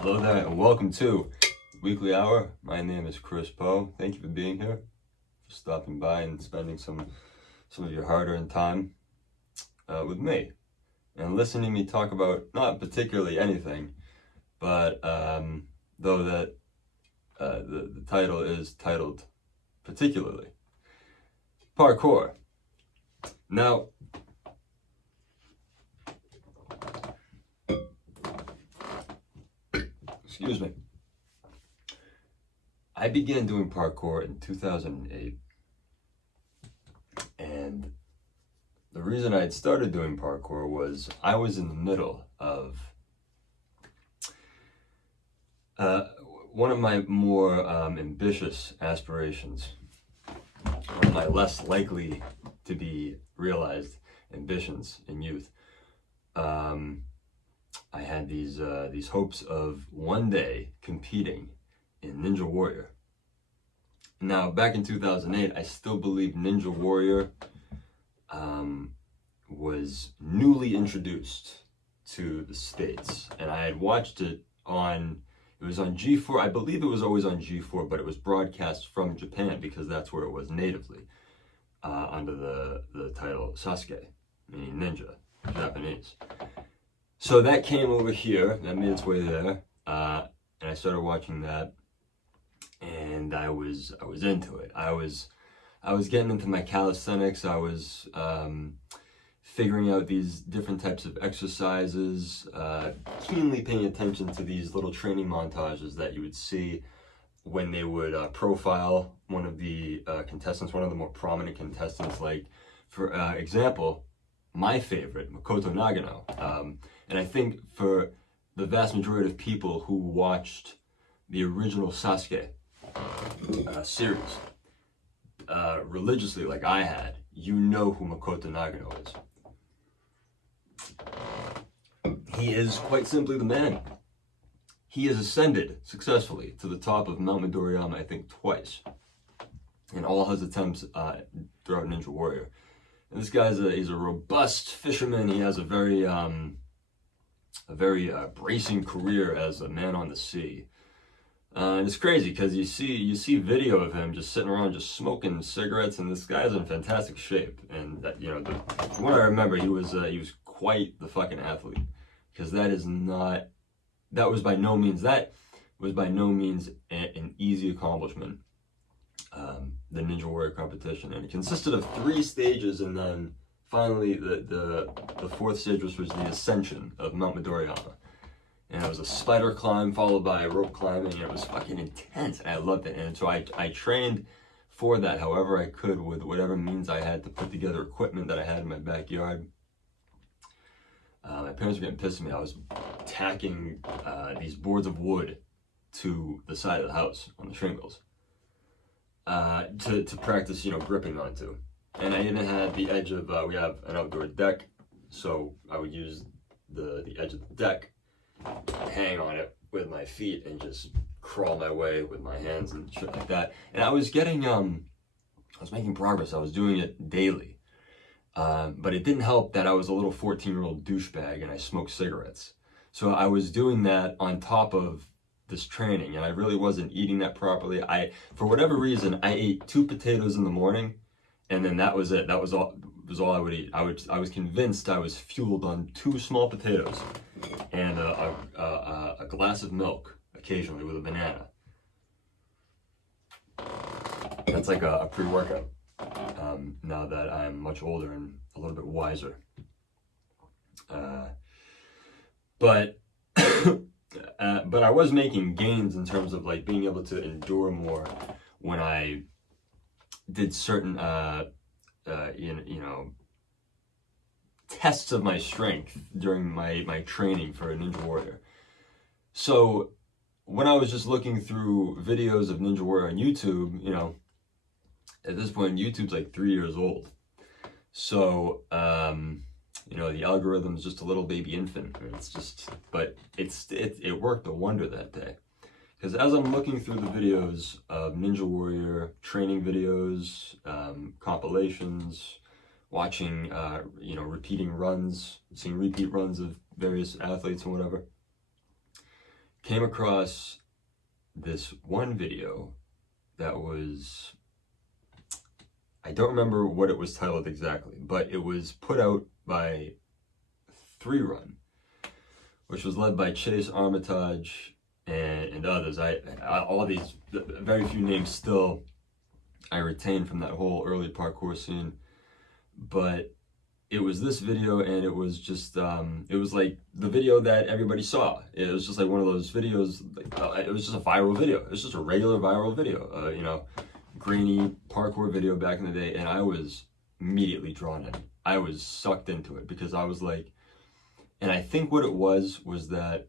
Hello there and welcome to Weekly Hour. My name is Chris Poe. Thank you for being here, for stopping by and spending some of your hard-earned time with me and listening to me talk about not particularly anything, but though that the title is titled particularly Parkour. Now, excuse me. I began doing parkour in 2008, and the reason I had started doing parkour was I was in the middle of one of my more ambitious aspirations, one of my less likely to be realized ambitions in youth. I had these hopes of one day competing in Ninja Warrior. Now, back in 2008, I still believe Ninja Warrior was newly introduced to the States, and I had watched it it was on G4. I believe it was always on G4, but it was broadcast from Japan because that's where it was natively, under the title Sasuke, meaning ninja, Japanese. So that came over here, that made its way there, and I started watching that, and I was into it. I was getting into my calisthenics. I was figuring out these different types of exercises, keenly paying attention to these little training montages that you would see when they would profile one of the contestants, one of the more prominent contestants, like, for example, my favorite, Makoto Nagano. And I think for the vast majority of people who watched the original Sasuke series religiously, like I had, you know who Makoto Nagano is. He is quite simply the man. He has ascended successfully to the top of Mount Midoriyama, I think, twice, in all his attempts throughout Ninja Warrior. And this guy's he's a robust fisherman. He has a very bracing career as a man on the sea. And it's crazy because you see video of him just sitting around just smoking cigarettes, and this guy's in fantastic shape. And that, you know, from what I remember, he was quite the fucking athlete, because that was by no means an easy accomplishment. The Ninja Warrior competition, and it consisted of 3 stages, and then finally the 4th stage was the ascension of Mount Midoriyama, and it was a spider climb followed by rope climbing, and it was fucking intense, and I loved it. And so I trained for that however I could with whatever means I had to put together equipment that I had in my backyard. My parents were getting pissed at me. I was tacking these boards of wood to the side of the house on the shingles to practice, you know, gripping onto. And I even had the edge of, we have an outdoor deck, so I would use the edge of the deck, hang on it with my feet, and just crawl my way with my hands and shit like that. And I was getting, I was making progress. I was doing it daily. But it didn't help that I was a little 14-year-old douchebag and I smoked cigarettes. So I was doing that on top of this training, and I really wasn't eating that properly. For whatever reason, I ate 2 potatoes in the morning, and then that was it. That was all I would eat. I was convinced I was fueled on 2 small potatoes and a glass of milk occasionally with a banana. That's like a pre-workout. Now that I'm much older and a little bit wiser. But I was making gains in terms of like being able to endure more when I did certain you know, tests of my strength during my training for a Ninja Warrior. So when I was just looking through videos of Ninja Warrior on YouTube, you know, at this point YouTube's like 3 years old. So you know, the algorithm's just a little baby infant. It's just, but it worked a wonder that day. Because as I'm looking through the videos of Ninja Warrior, training videos, compilations, watching, you know, repeating runs, seeing repeat runs of various athletes and whatever, came across this one video that was, I don't remember what it was titled exactly, but it was put out by 3 Run, which was led by Chase Armitage and others. All these, very few names still I retain from that whole early parkour scene, but it was this video, and it was just, it was like the video that everybody saw. It was just like one of those videos, it was just a viral video. It was just a regular viral video, you know, grainy parkour video back in the day, and I was immediately drawn in. I was sucked into it because I was like, and I think what it was that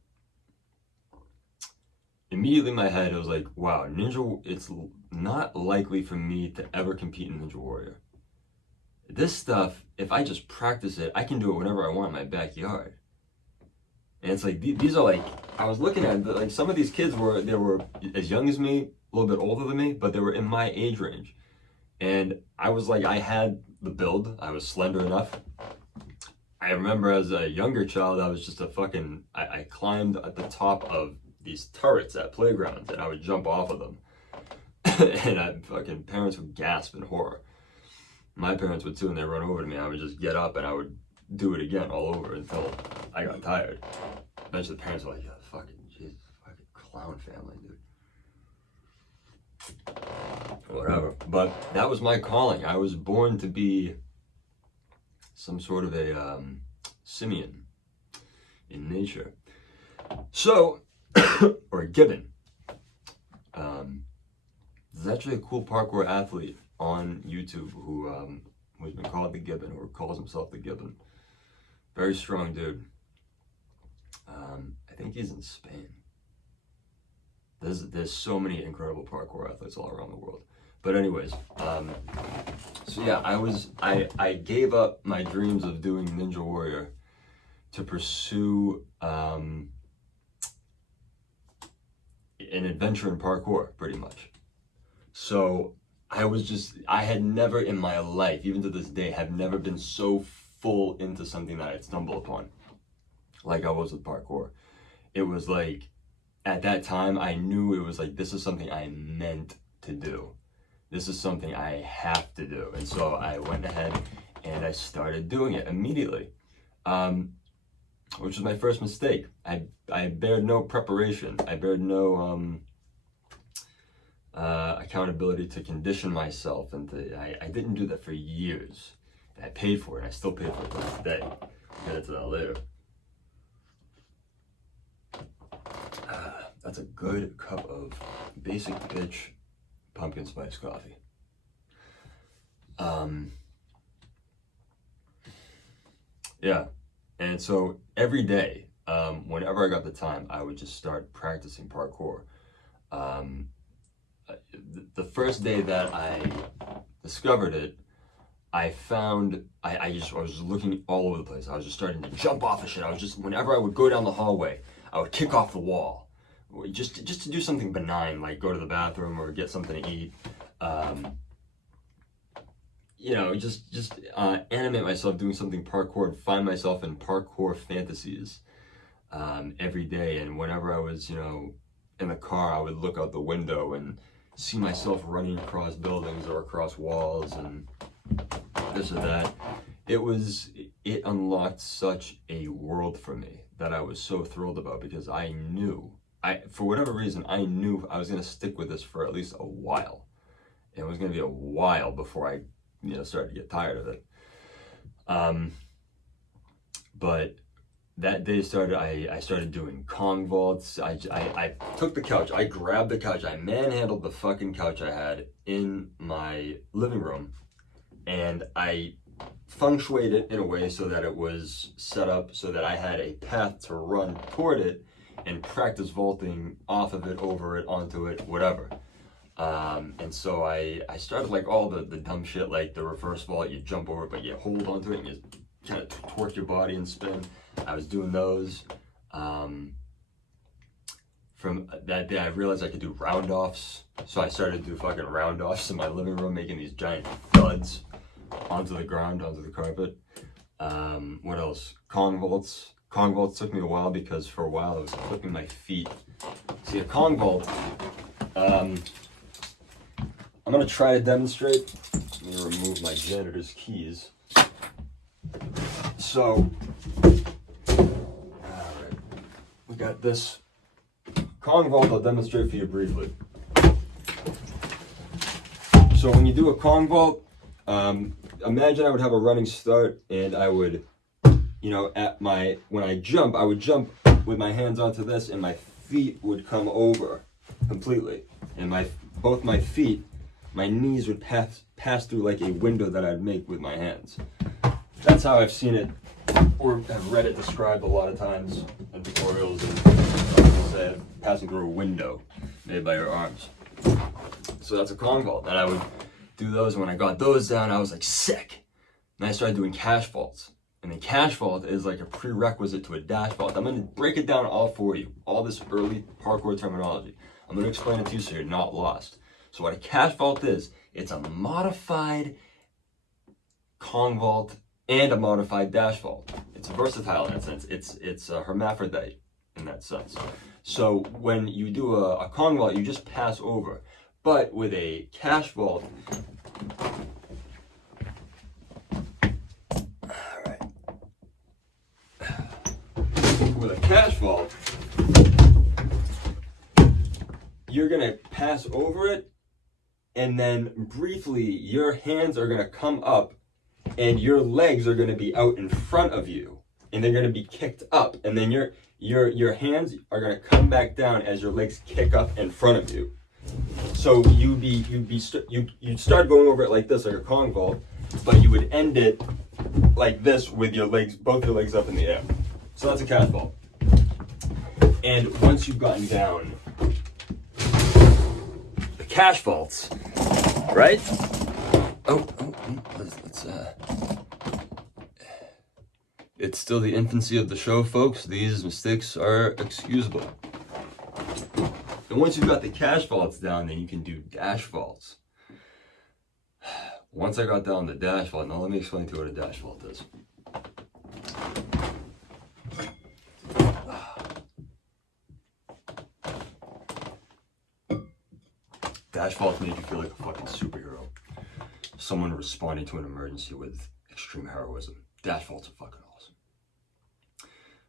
immediately in my head, it was like, wow, it's not likely for me to ever compete in Ninja Warrior. This stuff, if I just practice it, I can do it whenever I want in my backyard. And it's like, these are like, I was looking at, like, some of these kids they were as young as me, a little bit older than me, but they were in my age range. And I was like, I had the build, I was slender enough. I remember as a younger child, I was just I climbed at the top of these turrets at playgrounds, and I would jump off of them. And parents would gasp in horror. My parents would too, and they'd run over to me. I would just get up and I would do it again all over until I got tired. Eventually the parents were like, yeah, fucking clown family, dude. Whatever. But that was my calling. I was born to be some sort of a simian in nature. So, or a gibbon. There's actually a cool parkour athlete on YouTube who's been called the Gibbon, or calls himself the Gibbon. Very strong dude. I think he's in Spain. There's so many incredible parkour athletes all around the world. But anyways, so yeah, I gave up my dreams of doing Ninja Warrior to pursue an adventure in parkour, pretty much. So I had never in my life, even to this day, have never been so full into something that I'd stumbled upon, like I was with parkour. It was like, at that time, I knew it was like, this is something I meant to do. This is something I have to do. And so I went ahead and I started doing it immediately, which was my first mistake. I bared no preparation. I bared no accountability to condition myself, and I didn't do that for years. And I paid for it, and I still pay for it to this day. I'll get into that later. That's a good cup of basic bitch pumpkin spice coffee. Yeah, and so every day, whenever I got the time, I would just start practicing parkour. The first day that I discovered it, I found, I was looking all over the place. I was just starting to jump off of shit. Whenever I would go down the hallway, I would kick off the wall. Just to do something benign, like go to the bathroom or get something to eat. You know, just animate myself doing something parkour and find myself in parkour fantasies every day. And whenever I was, you know, in the car, I would look out the window and see myself running across buildings or across walls and this or that. It unlocked such a world for me that I was so thrilled about, because I knew, for whatever reason, I knew I was going to stick with this for at least a while. And it was going to be a while before I, you know, started to get tired of it. But that day I started doing Kong vaults. I took the couch, I grabbed the couch, I manhandled the fucking couch I had in my living room, and I feng shuied it in a way so that it was set up so that I had a path to run toward it and practice vaulting off of it, over it, onto it, whatever. And so I started like all the dumb shit, like the reverse vault, you jump over it, but you hold onto it and you kind of torque your body and spin. I was doing those. From that day, I realized I could do round-offs. So I started to do fucking round-offs in my living room, making these giant thuds onto the ground, onto the carpet. What else? Kong vaults. Kong vaults took me a while because for a while I was flipping my feet. See, a Kong vault, I'm gonna try to demonstrate. I'm gonna remove my janitor's keys. So, alright, we got this Kong vault. I'll demonstrate for you briefly. So when you do a Kong vault, imagine I would have a running start and I would, you know, when I jump, I would jump with my hands onto this and my feet would come over completely. And both my feet, my knees would pass through like a window that I'd make with my hands. That's how I've seen it, or have read it described a lot of times in tutorials, and say passing through a window made by your arms. So that's a Kong vault, and I would do those, and when I got those down, I was like, sick. And I started doing cash vaults. And the cash vault is like a prerequisite to a dash vault. I'm gonna break it down all for you, all this early parkour terminology. I'm gonna explain it to you so you're not lost. So what a cash vault is, it's a modified Kong vault and a modified dash vault. It's versatile in that sense. It's a hermaphrodite in that sense. So when you do a Kong vault, you just pass over. But with a cash vault, with a cash vault, you're gonna pass over it, and then briefly your hands are gonna come up and your legs are gonna be out in front of you, and they're gonna be kicked up, and then your hands are gonna come back down as your legs kick up in front of you. So you'd start going over it like this, like a Kong vault, but you would end it like this with your legs, both your legs up in the air. So that's a cash vault. And once you've gotten down the cash vaults, right? It's still the infancy of the show, folks. These mistakes are excusable. And once you've got the cash vaults down, then you can do dash vaults. Once I got down the dash vault, now let me explain to you what a dash vault is. Dash vaults make you feel like a fucking superhero. Someone responding to an emergency with extreme heroism. Dash vaults are fucking awesome.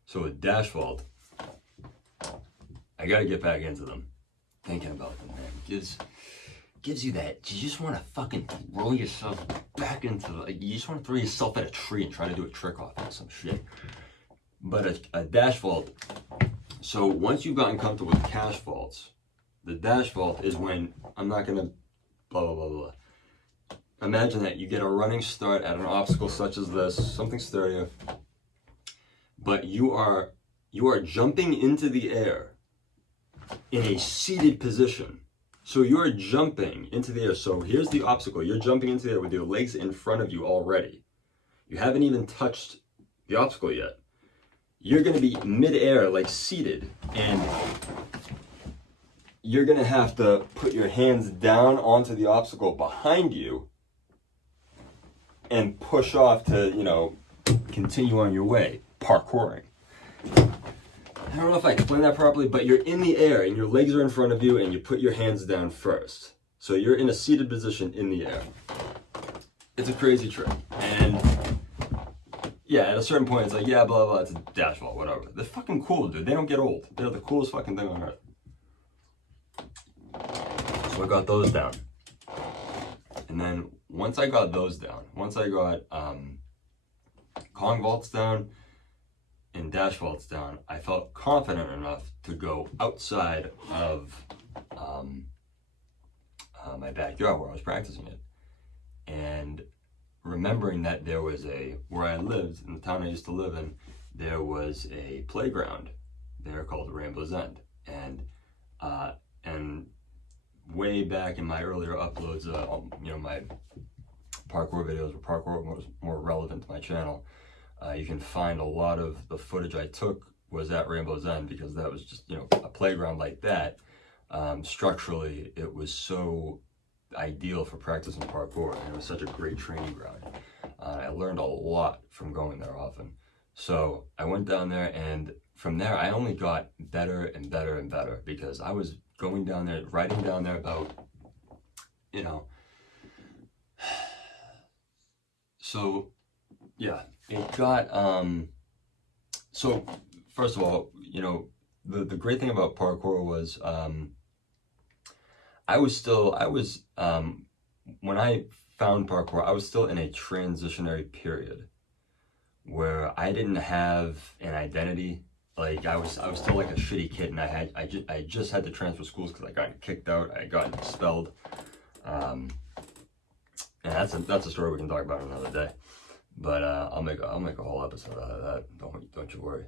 So a dash vault, I gotta get back into them. Thinking about them, man. Gives you that, you just want to fucking throw yourself back into you just want to throw yourself at a tree and try to do a trick off of some shit. But a dash vault, so once you've gotten comfortable with cash vaults, the dash vault is when, I'm not gonna blah blah blah blah. Imagine that you get a running start at an obstacle such as this, something sturdier, but you are jumping into the air in a seated position. So you're jumping into the air. So here's the obstacle. You're jumping into the air with your legs in front of you already. You haven't even touched the obstacle yet. You're gonna be mid-air, like seated, and you're gonna have to put your hands down onto the obstacle behind you and push off to, you know, continue on your way, parkouring. I don't know if I explained that properly, but you're in the air and your legs are in front of you and you put your hands down first. So you're in a seated position in the air. It's a crazy trick. And yeah, at a certain point it's like, yeah, blah, blah, it's a dash vault, whatever. They're fucking cool, dude. They don't get old. They're the coolest fucking thing on earth. So I got those down. And then once I got those down, once I got Kong vaults down, and dash vaults down, I felt confident enough to go outside of my backyard where I was practicing it. And remembering that there was where I lived, in the town I used to live in, there was a playground there called Rainbow's End. And way back in my earlier uploads, you know, my parkour videos where parkour was more relevant to my channel, you can find a lot of the footage I took was at Rainbow's End, because that was just, you know, a playground like that. Structurally, it was so ideal for practicing parkour, and it was such a great training ground. I learned a lot from going there often. So I went down there, and from there I only got better and better and better, because I was going down there, riding down there about, you know, so yeah, it got, so first of all, you know, the great thing about parkour was, when I found parkour, I was still in a transitionary period where I didn't have an identity. Like I was still like a shitty kid, and I just had to transfer schools because I got kicked out, I got expelled, and that's a story we can talk about another day. But I'll make a whole episode out of that. Don't you worry.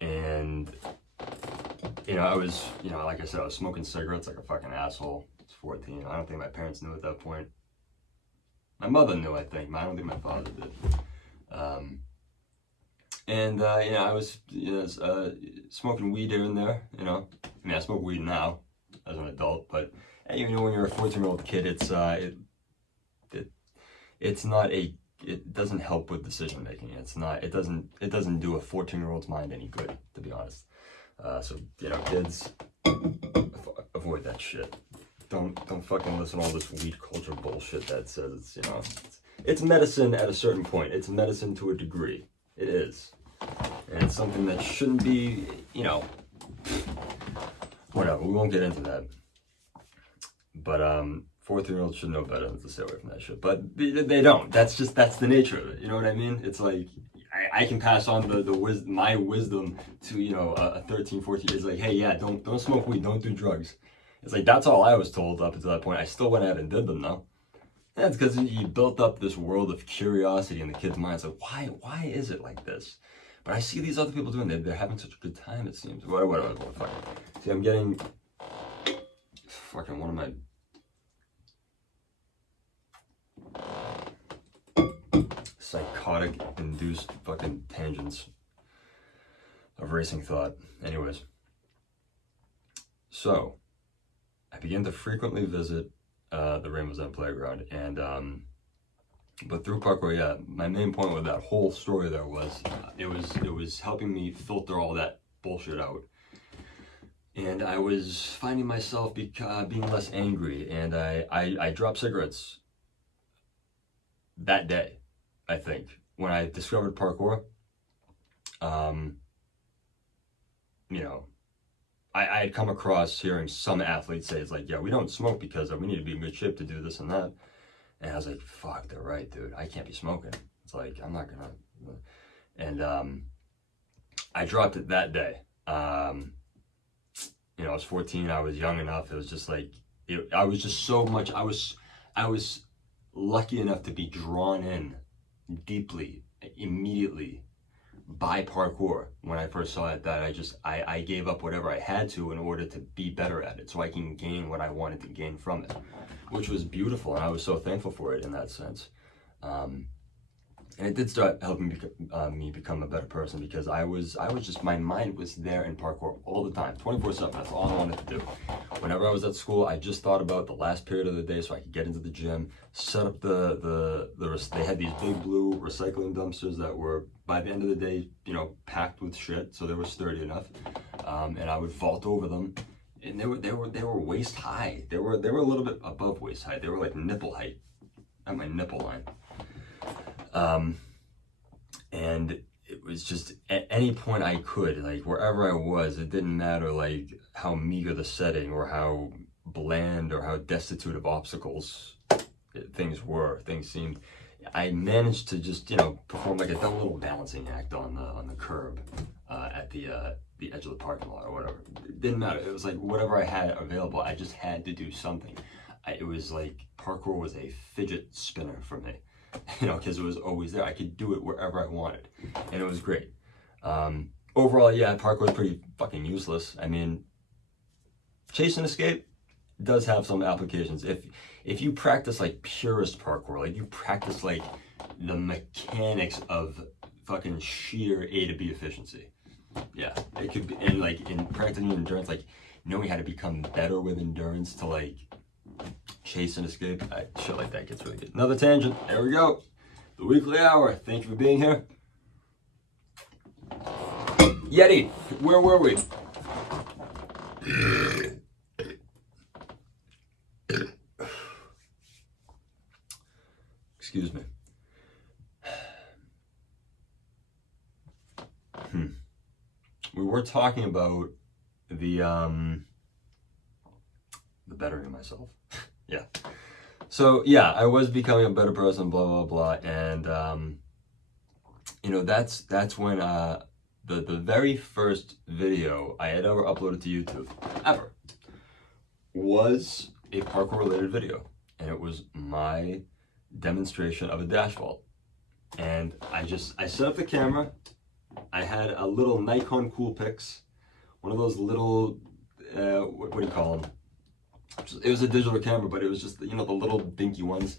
And you know, I was, you know, like I said, I was smoking cigarettes like a fucking asshole. I was 14. I don't think my parents knew at that point. My mother knew, I think. I don't think my father did. And you know, I was, you know, smoking weed here and there. You know, I mean, I smoke weed now as an adult, but you know, when you're a 14-year-old kid, it's not a, it doesn't help with decision making. It doesn't do a 14-year-old's mind any good, to be honest. So you know, kids, avoid that shit. Don't fucking listen to all this weed culture bullshit that says it's, you know, it's medicine at a certain point. It's medicine to a degree. It is. And it's something that shouldn't be, you know, whatever. We won't get into that. But 14-year-olds should know better than to stay away from that shit. But they don't. That's the nature of it. You know what I mean? It's like, I can pass on my wisdom to, you know, a 13, 14. It's like, hey, yeah, don't smoke weed, don't do drugs. It's like, that's all I was told up until that point. I still went out and did them though. And it's because you built up this world of curiosity in the kid's mind. It's like, why is it like this? But I see these other people doing it. They're having such a good time, it seems. Whatever. See, I'm getting fucking one of my psychotic induced fucking tangents of racing thought. Anyways, so I began to frequently visit the Rainbows End playground, and but through parkour, yeah, my main point with that whole story there was it was helping me filter all that bullshit out, and I was finding myself being less angry, and I dropped cigarettes that day. I think when I discovered parkour, you know, I had come across hearing some athletes say, it's like, yeah, we don't smoke because we need to be in good shape to do this and that. And I was like, fuck, they're right, dude. I can't be smoking. It's like, I'm not gonna. And I dropped it that day. You know, I was 14. I was young enough. It was just like, I was just so much. I was lucky enough to be drawn in deeply, immediately, by parkour when I first saw it, that I gave up whatever I had to in order to be better at it, so I can gain what I wanted to gain from it, which was beautiful, and I was so thankful for it in that sense. And it did start helping me become a better person, because I was just, my mind was there in parkour all the time, 24/7. That's all I wanted to do. Whenever I was at school, I just thought about the last period of the day so I could get into the gym, set up they had these big blue recycling dumpsters that were, by the end of the day, you know, packed with shit, so they were sturdy enough. And I would vault over them, and they were waist high. They were a little bit above waist height. They were like nipple height, at my nipple line. And it was just at any point I could, like wherever I was, it didn't matter like how meager the setting or how bland or how destitute of obstacles things seemed. I managed to just, you know, perform like a dumb little balancing act on the curb at the edge of the parking lot or whatever. It didn't matter. It was like whatever I had available, I just had to do something. It was like parkour was a fidget spinner for me. You know, because it was always there. I could do it wherever I wanted, and it was great. Overall, yeah, parkour was pretty fucking useless. I mean, chase and escape does have some applications. If you practice like purist parkour, like you practice like the mechanics of fucking sheer A to B efficiency, yeah, it could be. And like in practicing endurance, like knowing how to become better with endurance to like chase and escape, shit like that gets really good. Another tangent, there we go. The Weekly Hour. Thank you for being here. Yeti, where were we? Excuse me. We were talking about the bettering of myself. Yeah. So yeah, I was becoming a better person, blah blah blah, and you know, that's when the very first video I had ever uploaded to YouTube ever was a parkour related video, and it was my demonstration of a dash vault. And I set up the camera. I had a little Nikon Coolpix, one of those little what do you call them? It was a digital camera, but it was just, you know, the little dinky ones.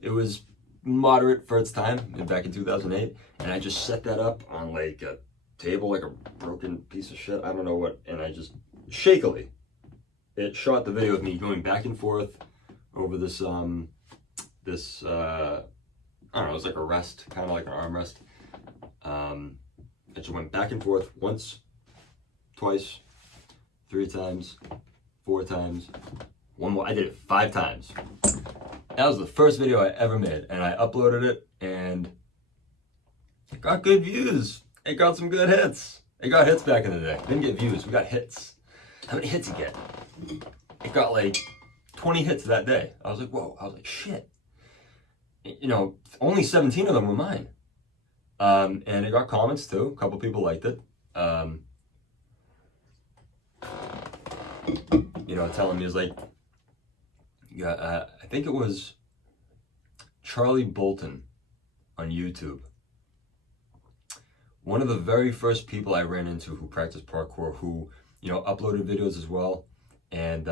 It was moderate for its time back in 2008, and I just set that up on like a table, like a broken piece of shit, I don't know what, and I just shakily it shot the video of me going back and forth over this I don't know, it was like a rest, kind of like an armrest. It just went back and forth once, twice, 3 times, 4 times, one more. I did it 5 times. That was the first video I ever made, and I uploaded it, and it got good views. It got some good hits. It got hits back in the day. Didn't get views, we got hits. How many hits you get? It got like 20 hits that day. I was like, whoa. I was like, shit. You know, only 17 of them were mine. And it got comments too. A couple people liked it. You know, telling me, it was like, yeah, I think it was Charlie Bolton on YouTube. One of the very first people I ran into who practiced parkour, who, you know, uploaded videos as well. And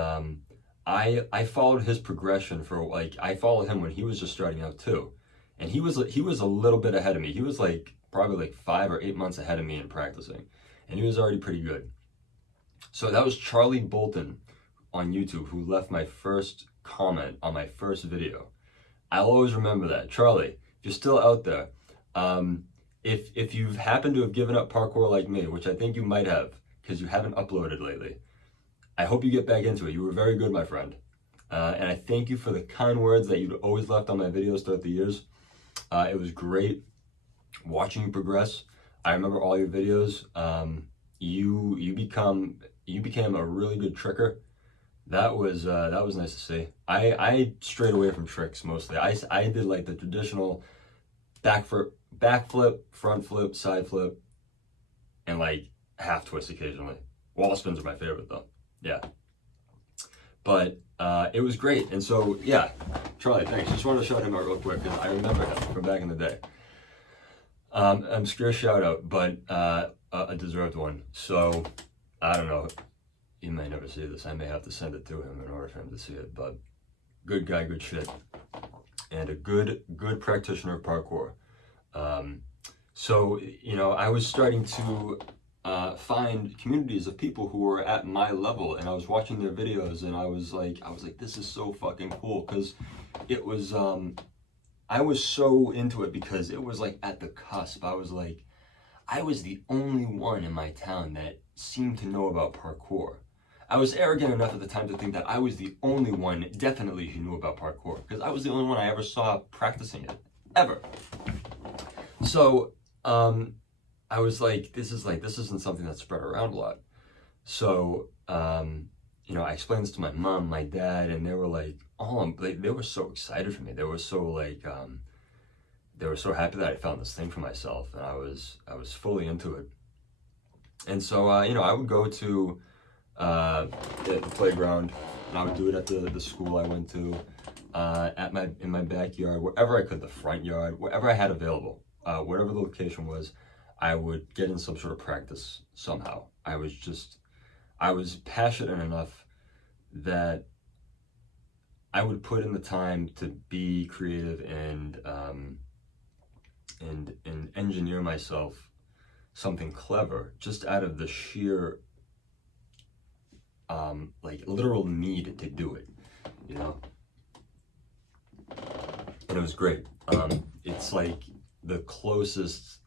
I followed his progression for, like, I followed him when he was just starting out too. And he was a little bit ahead of me. He was like probably like 5 or 8 months ahead of me in practicing. And he was already pretty good. So that was Charlie Bolton on YouTube who left my first comment on my first video. I'll always remember that. Charlie, if you're still out there, if you've happened to have given up parkour like me, which I think you might have because you haven't uploaded lately, I hope you get back into it. You were very good, my friend. And I thank you for the kind words that you'd always left on my videos throughout the years. It was great watching you progress. I remember all your videos. You became a really good tricker. That was nice to see. I strayed away from tricks mostly. I did like the traditional back flip, front flip, side flip, and like half twist occasionally. Wall spins are my favorite though. Yeah. But it was great. And so, yeah, Charlie, thanks. Just wanted to shout him out real quick because I remember him from back in the day. Obscure shout out, but a deserved one. So, I don't know. You may never see this. I may have to send it to him in order for him to see it. But good guy, good shit. And a good practitioner of parkour. So, you know, I was starting to find communities of people who were at my level, and I was watching their videos, and I was like, this is so fucking cool, because it was, I was so into it because it was like at the cusp. I was the only one in my town that seemed to know about parkour. I was arrogant enough at the time to think that I was the only one definitely who knew about parkour, because I was the only one I ever saw practicing it, ever. So, I was like, this isn't something that's spread around a lot. So, you know, I explained this to my mom, my dad, and they were like, they were so excited for me. They were so like, they were so happy that I found this thing for myself, and I was fully into it. And so, you know, I would go to the playground, and I would do it at the school I went to, in my backyard, wherever I could, the front yard, wherever I had available, whatever the location was. I would get in some sort of practice somehow. I was passionate enough that I would put in the time to be creative and engineer myself something clever just out of the sheer like literal need to do it, you know? and it was great. It's like the closest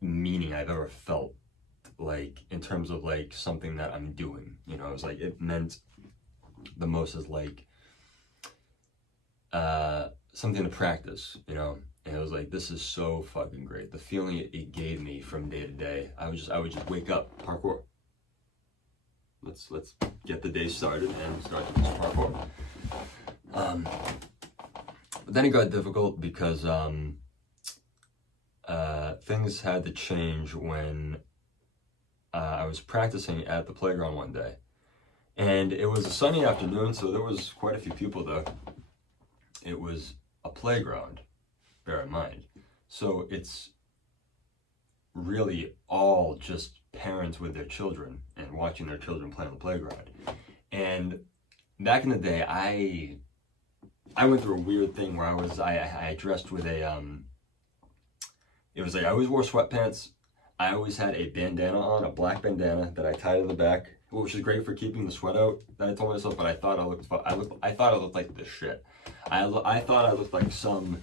meaning I've ever felt, like in terms of like something that I'm doing. You know, it was like it meant the most as like something to practice. You know, and it was like, this is so fucking great. The feeling it gave me from day to day. I would just wake up, parkour. Let's get the day started and start to do some parkour. But then it got difficult because things had to change when I was practicing at the playground one day. And it was a sunny afternoon, so there was quite a few people there. It was a playground, bear in mind. So it's really all just parents with their children and watching their children play on the playground. And back in the day, I went through a weird thing where I dressed with a it was like I always wore sweatpants. I always had a bandana on, a black bandana that I tied in the back, which is great for keeping the sweat out. That I told myself, but I thought I looked like the shit. I thought I looked like some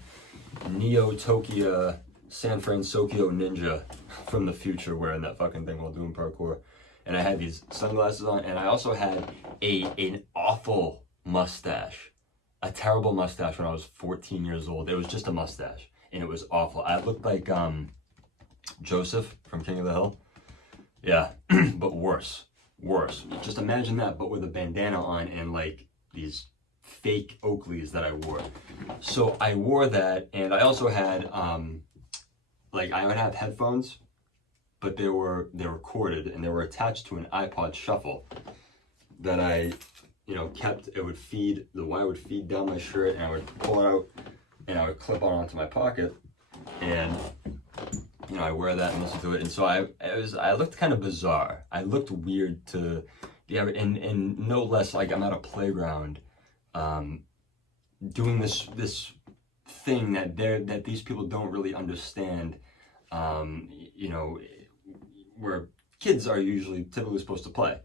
Neo Tokyo San Francisco ninja from the future wearing that fucking thing while doing parkour. And I had these sunglasses on, and I also had an awful mustache. A terrible mustache when I was 14 years old. It was just a mustache, and it was awful. I looked like Joseph from King of the Hill. Yeah, but worse. Just imagine that, but with a bandana on and like these fake Oakleys that I wore. So I wore that, and I also had like I would have headphones, but they were corded and they were attached to an iPod Shuffle that I, you know, kept. It would feed, the wire would feed down my shirt, and I would pull it out and I would clip on onto my pocket, and you know, I wear that and listen to it. And so I looked kind of bizarre. I looked weird to the average, and no less like I'm at a playground doing this thing that these people don't really understand, you know, where kids are typically supposed to play.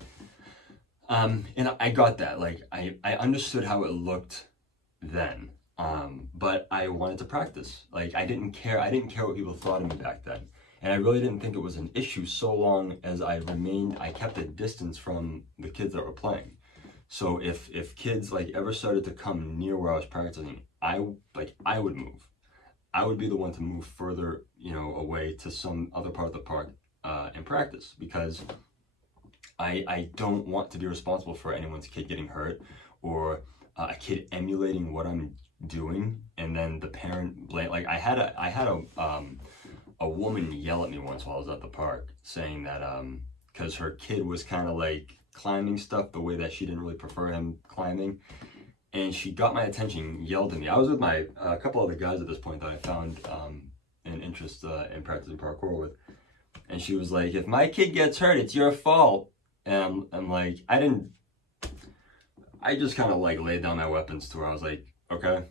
And I got that. Like I understood how it looked then. But I wanted to practice. Like I didn't care what people thought of me back then. And I really didn't think it was an issue so long as I kept a distance from the kids that were playing. So if kids like ever started to come near where I was practicing, I would move. I would be the one to move further, you know, away to some other part of the park and practice, because I don't want to be responsible for anyone's kid getting hurt or a kid emulating what I'm doing, and then the parent blame. Like I had a woman yell at me once while I was at the park, saying that because her kid was kind of like climbing stuff the way that she didn't really prefer him climbing, and she got my attention, yelled at me. I was with a couple other guys at this point that I found an interest in practicing parkour with, and she was like, "If my kid gets hurt, it's your fault." And I'm like, I just kind of like laid down my weapons to her. I was like, okay.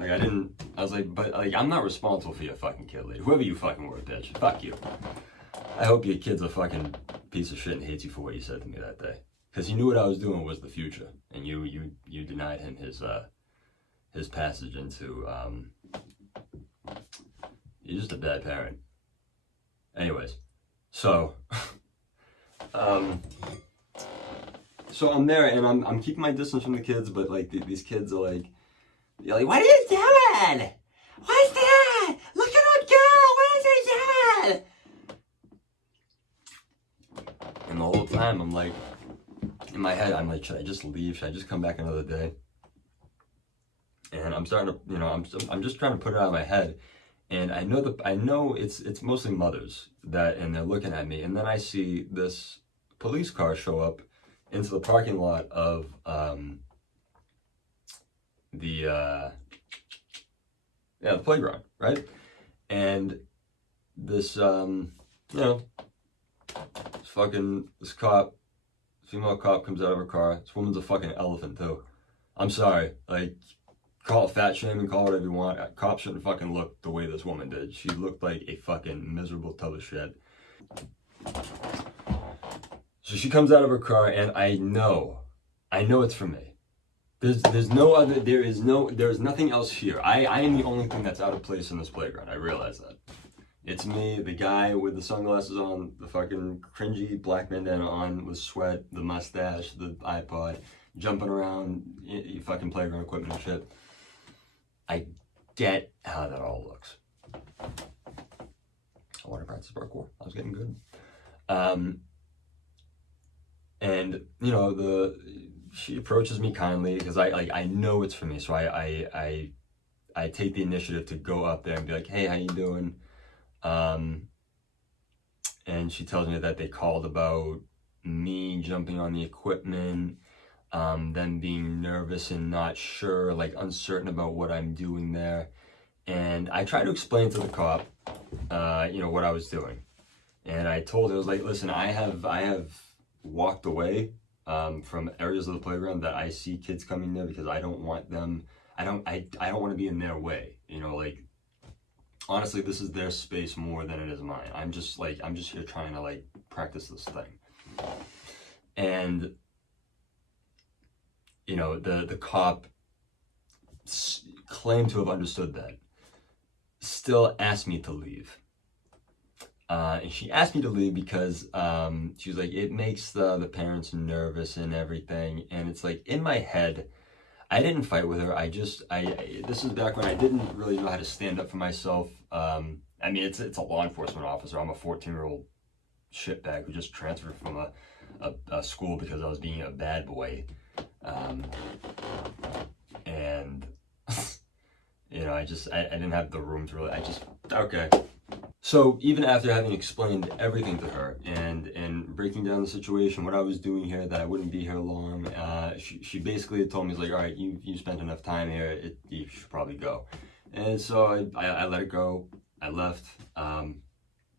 Like I was like, but like, I'm not responsible for your fucking kid, lady. Whoever you fucking were, bitch. Fuck you. I hope your kid's a fucking piece of shit and hates you for what you said to me that day. Because he knew what I was doing was the future. And you denied him his passage into, you're just a bad parent. Anyways, so, so I'm there and I'm keeping my distance from the kids, but like these kids are like, you're like, what are you doing? What's that? Look at that girl. What is he doing? And the whole time I'm like, in my head, I'm like, should I just leave? Should I just come back another day? And I'm starting to, you know, I'm just trying to put it out of my head. And I know it's mostly mothers and they're looking at me. And then I see this police car show up into the parking lot of the playground, right? And this this female cop comes out of her car. This woman's a fucking elephant too. I'm sorry, like, call it fat shaming, call it whatever you want. Cops shouldn't fucking look the way this woman did. She looked like a fucking miserable tub of shit. So she comes out of her car, and I know it's for me. There's no other, there's nothing else here. I am the only thing that's out of place in this playground. I realize that. It's me, the guy with the sunglasses on, the fucking cringy black bandana on with sweat, the mustache, the iPod, jumping around, fucking playground equipment and shit. I get how that all looks. I want to practice parkour. I was getting good. And you know, she approaches me kindly because I know it's for me, so I take the initiative to go up there and be like, hey, how you doing? And she tells me that they called about me jumping on the equipment, them being nervous and not sure, like uncertain about what I'm doing there. And I tried to explain to the cop, you know, what I was doing. And I told her, I was like, listen, I have walked away from areas of the playground that I see kids coming there because I don't want them, I don't want to be in their way, you know, like, honestly, this is their space more than it is mine. I'm just here trying to like practice this thing. And, you know, the cop claimed to have understood that, still asked me to leave. And she asked me to leave because she was like, it makes the parents nervous and everything. And it's like, in my head, I didn't fight with her. This is back when I didn't really know how to stand up for myself. I mean, it's a law enforcement officer. I'm a 14-year-old shitbag who just transferred from a school because I was being a bad boy. And, you know, I didn't have the room to really, okay. So even after having explained everything to her and breaking down the situation, what I was doing here, that I wouldn't be here long, she basically told me, like, all right, you spent enough time here, you should probably go. And so I let it go. I left. I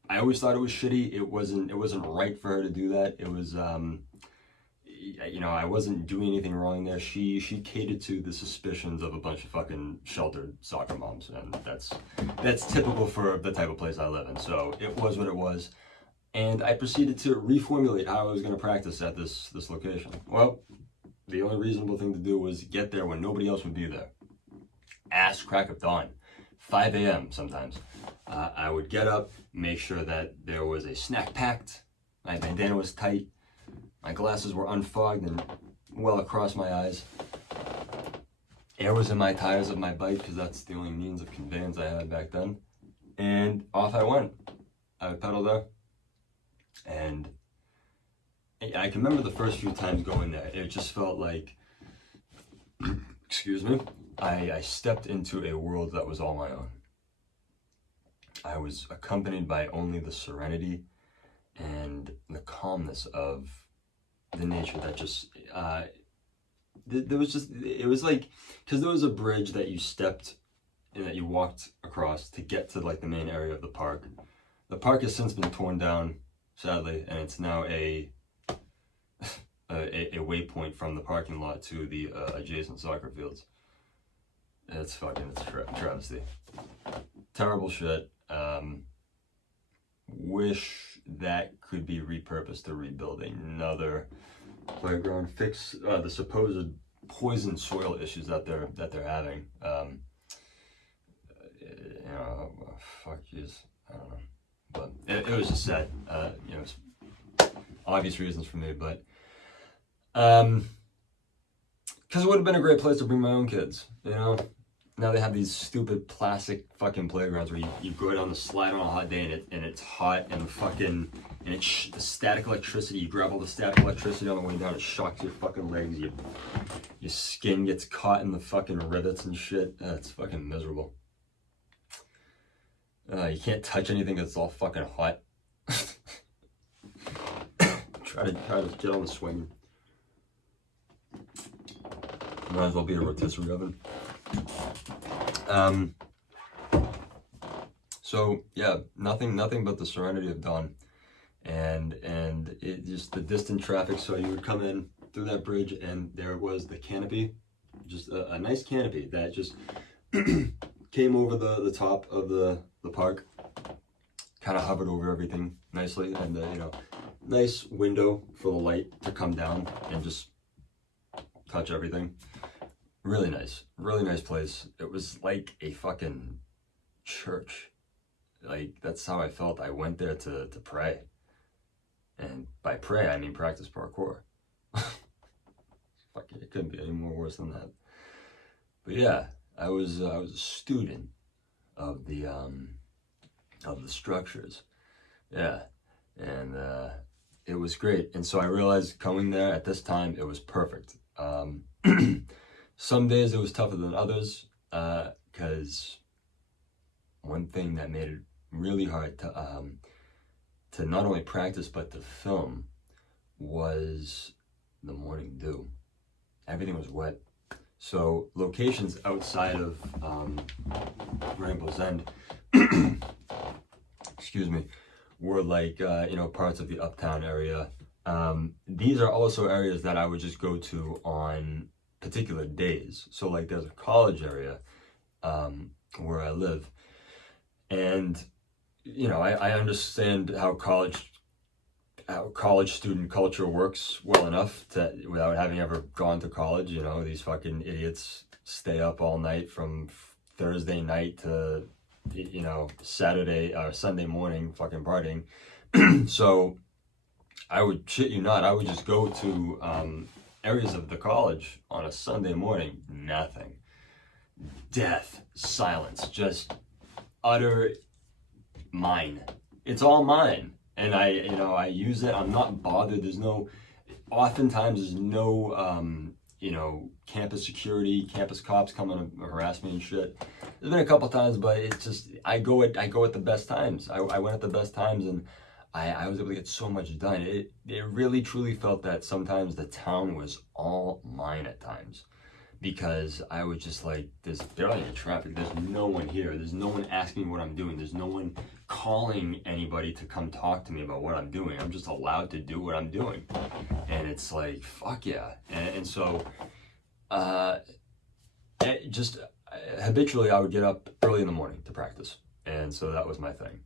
always thought it was shitty. It wasn't right for her to do that. It was, you know, I wasn't doing anything wrong there. She catered to the suspicions of a bunch of fucking sheltered soccer moms, and that's typical for the type of place I live in. So it was what it was, and I proceeded to reformulate how I was going to practice at this location. Well, the only reasonable thing to do was get there when nobody else would be there. Ass crack of dawn, 5 a.m. sometimes. I would get up, make sure that there was a snack packed, my bandana was tight, my glasses were unfogged and well across my eyes. Air was in my tires of my bike because that's the only means of conveyance I had back then. And off I went. I would pedal there. And I can remember the first few times going there. It just felt like, excuse me, I stepped into a world that was all my own. I was accompanied by only the serenity and the calmness of the nature that just, it was like, because there was a bridge that you stepped and that you walked across to get to like the main area of the park. The park has since been torn down, sadly, and it's now a waypoint from the parking lot to the adjacent soccer fields. It's travesty. Terrible shit. Wish that could be repurposed to rebuild another playground, fix the supposed poison soil issues that they're having. You know, fuck yous, I don't know, but it was just sad. You know, it's obvious reasons for me, but because it would have been a great place to bring my own kids. You know, now they have these stupid plastic fucking playgrounds where you go down the slide on a hot day and it's hot and the static electricity, you grab all the static electricity on the way down, it shocks your fucking legs, your skin gets caught in the fucking rivets and shit. It's fucking miserable. You can't touch anything because it's all fucking hot. try to get on the swing. Might as well be a rotisserie oven. So yeah, nothing but the serenity of dawn, and it just the distant traffic. So you would come in through that bridge, and there was the canopy, just a nice canopy that just came over the top of the park, kind of hovered over everything nicely, and you know, nice window for the light to come down and just touch everything. Really nice place. It was like a fucking church. Like, that's how I felt. I went there to pray. And by pray, I mean practice parkour. Fuck, it couldn't be any more worse than that. But yeah, I was a student of the structures. Yeah, and it was great. And so I realized coming there at this time, it was perfect. Some days it was tougher than others, because one thing that made it really hard to not only practice but to film was the morning dew. Everything was wet. So locations outside of Rainbow's End, excuse me, were like, parts of the uptown area. These are also areas that I would just go to on particular days. So like there's a college area where I live. And, I understand how college student culture works well enough to, without having ever gone to college. These fucking idiots stay up all night from Thursday night to, Saturday or Sunday morning fucking partying. So I would, shit you not, I would just go to areas of the college on a Sunday morning. Nothing. Death, silence, just utter mine. It's all mine. And I use it. I'm not bothered. Oftentimes there's no, campus security, campus cops coming to harass me and shit. There's been a couple times, but it's just, I go at the best times. I went at the best times, and I was able to get so much done. It really truly felt that sometimes the town was all mine at times, because I was just like, there's barely any traffic. There's no one here. There's no one asking me what I'm doing. There's no one calling anybody to come talk to me about what I'm doing. I'm just allowed to do what I'm doing. And it's like, fuck yeah. And so, habitually I would get up early in the morning to practice. And so that was my thing,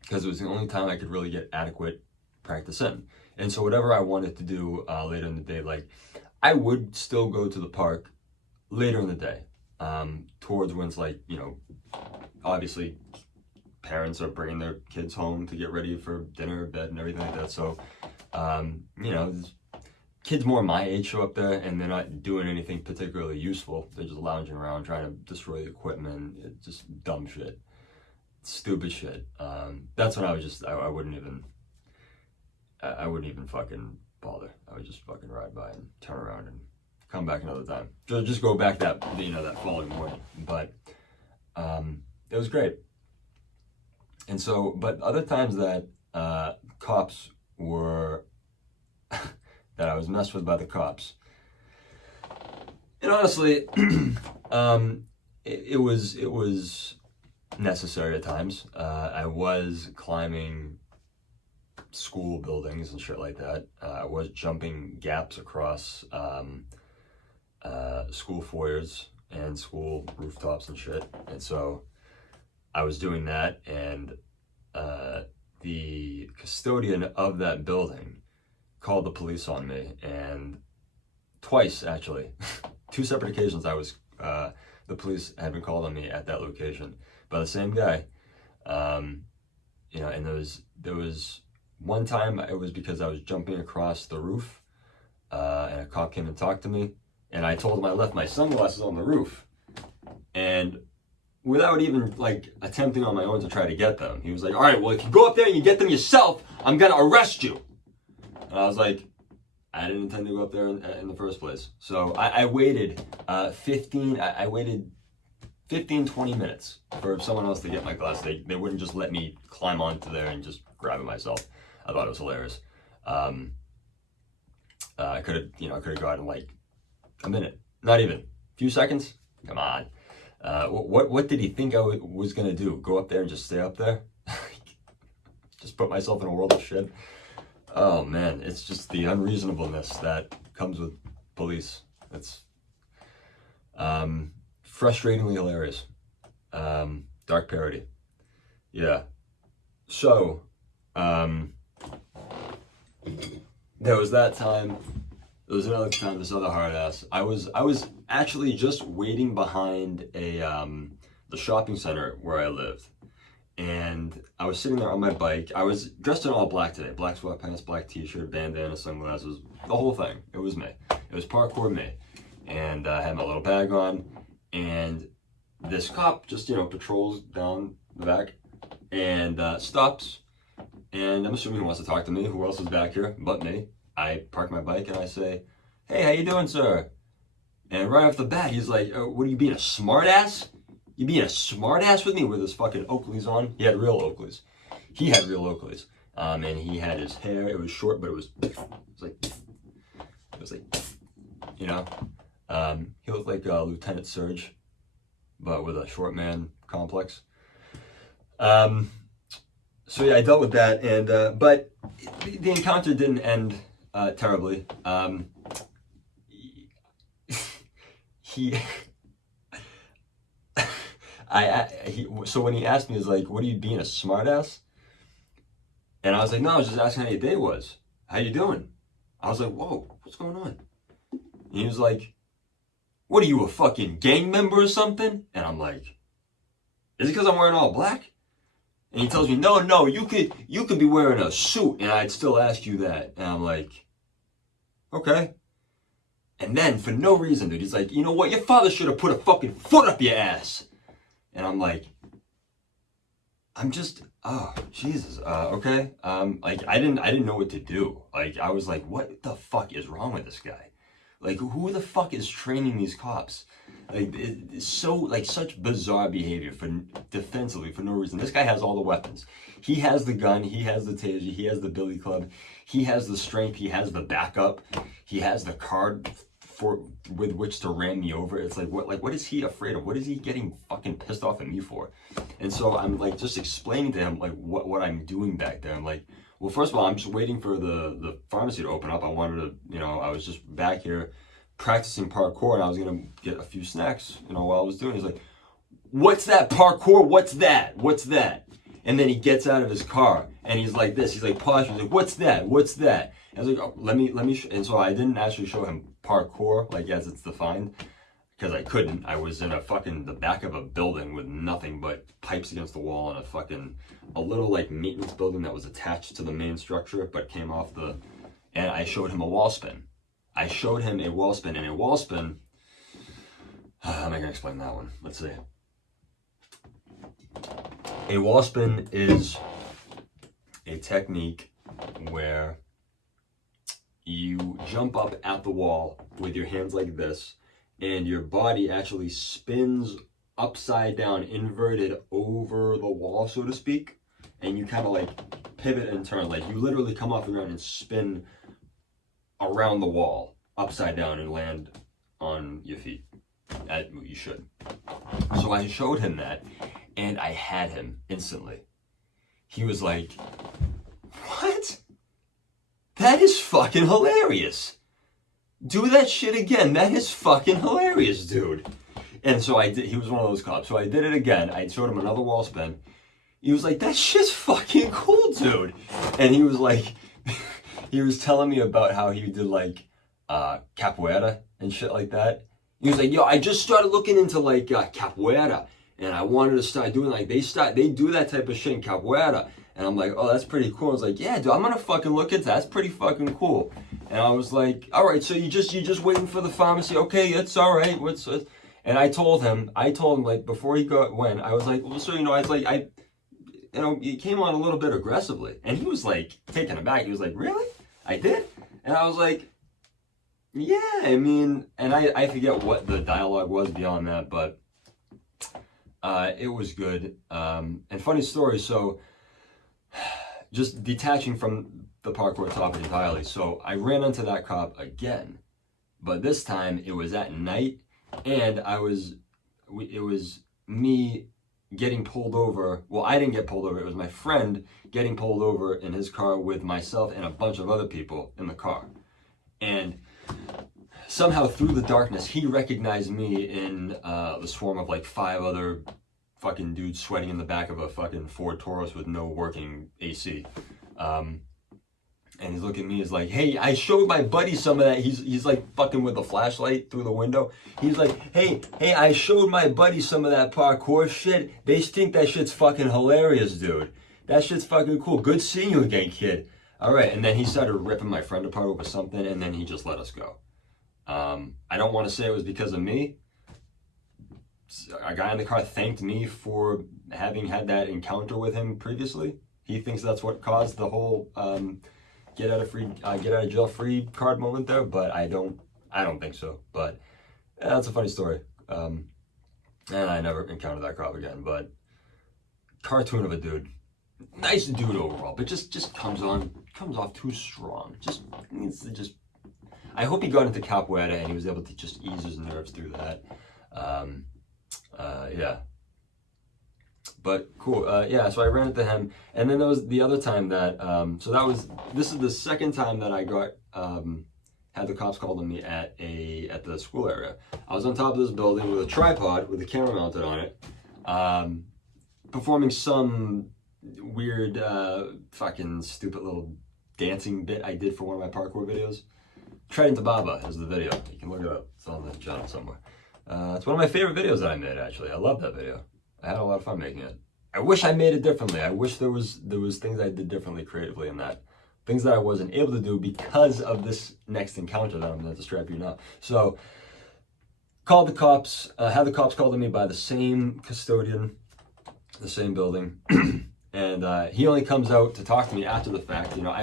because it was the only time I could really get adequate practice in. And so whatever I wanted to do later in the day, like, I would still go to the park later in the day, towards when it's like, obviously parents are bringing their kids home to get ready for dinner, bed, and everything like that. So, kids more my age show up there, and they're not doing anything particularly useful. They're just lounging around trying to destroy the equipment. It's just dumb shit, stupid shit. That's when I would just, I wouldn't even fucking bother. I would just fucking ride by and turn around and come back another time. Just go back that following morning. But it was great. And so, but other times that cops were that I was messed with by the cops, and honestly, it was necessary at times. I was climbing school buildings and shit like that. I was jumping gaps across school foyers and school rooftops and shit. And so I was doing that, and the custodian of that building called the police on me, and twice actually, 2 separate occasions the police had been called on me at that location by the same guy. And there was one time it was because I was jumping across the roof, and a cop came and talked to me, and I told him I left my sunglasses on the roof, and without even like attempting on my own to try to get them, he was like, all right, well, if you go up there and you get them yourself, I'm gonna arrest you. And I was like, I didn't intend to go up there in the first place. So I waited 20 minutes for someone else to get my glasses. They wouldn't just let me climb onto there and just grab it myself. I thought it was hilarious. I could have gotten like a minute, not even a few seconds. Come on. What did he think I was gonna do? Go up there and just stay up there? Just put myself in a world of shit? Oh man, it's just the unreasonableness that comes with police. It's frustratingly hilarious. Dark parody. Yeah. So, there was that time. There was another time, this other hard ass. I was actually just waiting behind the shopping center where I lived. And I was sitting there on my bike. I was dressed in all black today. Black sweatpants, black t-shirt, bandana, sunglasses, the whole thing. It was me. It was parkour me. And I had my little bag on. And this cop just, patrols down the back and stops. And I'm assuming he wants to talk to me. Who else is back here but me? I park my bike and I say, "Hey, how you doing, sir?" And right off the bat, he's like, "What are you being, a smart ass? You being a smart ass with me?" With his fucking Oakleys on. He had real Oakleys. And he had his hair. It was short, but it was like, he looked like Lieutenant Surge, but with a short man complex. So yeah, I dealt with that, and but the encounter didn't end terribly. So when he asked me, he was like, "What are you being, a smartass?" And I was like, "No, I was just asking how your day was. How you doing?" I was like, "Whoa, what's going on?" And he was like, "What are you, a fucking gang member or something?" And I'm like, "Is it because I'm wearing all black?" And he tells me, no, you could be wearing a suit and I'd still ask you that. And I'm like, okay. And then for no reason, dude, he's like, "You know what? Your father should have put a fucking foot up your ass." And I'm like, oh, Jesus. Okay. Like I didn't know what to do. Like I was like, what the fuck is wrong with this guy? Like who the fuck is training these cops? Like it's so like such bizarre behavior for defensively for no reason. This guy has all the weapons. He has the gun. He has the taser. He has the billy club. He has the strength. He has the backup. He has the card with which to ram me over. It's like what is he afraid of? What is he getting fucking pissed off at me for? And so I'm like just explaining to him like what I'm doing back there. I'm like, well, first of all, I'm just waiting for the pharmacy to open up. I wanted to, I was just back here practicing parkour and I was gonna get a few snacks, while I was doing it. He's like, "What's that parkour? What's that? What's that?" And then he gets out of his car and he's like this. He's like posturing. He's like, "What's that? What's that?" And I was like, "Oh, let me." And so I didn't actually show him parkour like as it's defined because I couldn't. I was in the back of a building with nothing but pipes against the wall and a little like maintenance building that was attached to the main structure but came off and I showed him a wall spin. And a wall spin, how am I going to explain that one? Let's see. A wall spin is a technique where you jump up at the wall with your hands like this, and your body actually spins upside down, inverted over the wall, so to speak, and you kind of like pivot and turn. Like you literally come off the ground and spin around the wall, upside down, and land on your feet. You should. So I showed him that, and I had him instantly. He was like, "What? That is fucking hilarious. Do that shit again. That is fucking hilarious, dude." And so I did. He was one of those cops. So I did it again. I showed him another wall spin. He was like, "That shit's fucking cool, dude." And he was like, he was telling me about how he did like capoeira and shit like that. He was like, "Yo, I just started looking into like capoeira, and I wanted to start doing like they do that type of shit in capoeira." And I'm like, "Oh, that's pretty cool." I was like, "Yeah, dude, I'm gonna fucking look into that. That's pretty fucking cool." And I was like, "All right, so you just waiting for the pharmacy? Okay, it's all right. And I told him like before he went, I was like, "Well, so I was like, he came on a little bit aggressively," and he was like taken aback. He was like, "Really? I did?" And I was like, "Yeah, I mean," and I forget what the dialogue was beyond that, but it was good. And funny story, so just detaching from the parkour topic entirely. So I ran into that cop again, but this time it was at night, and it was me getting pulled over. Well, I didn't get pulled over. It was my friend getting pulled over in his car with myself and a bunch of other people in the car. And somehow through the darkness, he recognized me in the swarm of like 5 other fucking dudes sweating in the back of a fucking Ford Taurus with no working AC. And he's looking at me, he's like, hey, I showed my buddy some of that. He's like fucking with the flashlight through the window. He's like, hey, I showed my buddy some of that parkour shit. They think that shit's fucking hilarious, dude. That shit's fucking cool. Good seeing you again, kid. All right, and then he started ripping my friend apart over something, and then he just let us go. I don't want to say it was because of me. A guy in the car thanked me for having had that encounter with him previously. He thinks that's what caused the whole get out of jail free card moment there, but I don't think so. But that's a funny story. And I never encountered that crowd again. But cartoon of a dude, nice dude overall, but just comes off too strong. Just needs to just. I hope he got into capoeira and he was able to just ease his nerves through that. Yeah. But cool, so I ran into him, and then there was the other time that, this is the second time that I got, had the cops called on me at the school area. I was on top of this building with a tripod with a camera mounted on it, performing some weird, fucking stupid little dancing bit I did for one of my parkour videos. Treading to Baba is the video. You can look it up. It's on the channel somewhere. It's one of my favorite videos that I made, actually. I love that video. I had a lot of fun making it. I wish I made it differently. I wish there was things I did differently creatively in that. Things that I wasn't able to do because of this next encounter that I'm going to describe to you now. So, called the cops, had the cops called to me by the same custodian, the same building. And he only comes out to talk to me after the fact. You know,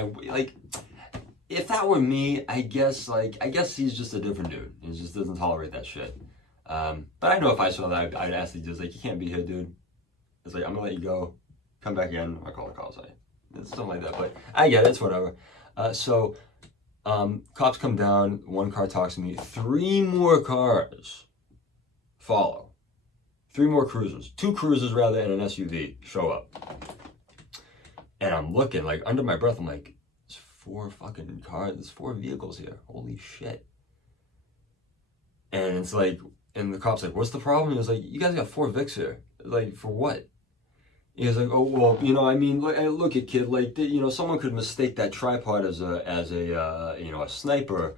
if that were me, I guess he's just a different dude. He just doesn't tolerate that shit. But I know if I saw that, I'd ask the dude, like, you can't be here, dude. It's like, I'm gonna let you go. Come back in. I'll call the cops on you. It's something like that. But I get it. It's whatever. Cops come down. One car talks to me. 3 more cars follow. 3 more cruisers. 2 cruisers, rather, and an SUV show up. And I'm looking, like, under my breath, I'm like, there's 4 fucking cars. There's 4 vehicles here. Holy shit. And it's like, and the cop's like, what's the problem? He was like, you guys got 4 Vics here. Like, for what? He was like, oh, well, you know, I mean, look at kid, like, you know, someone could mistake that tripod as a you know, a sniper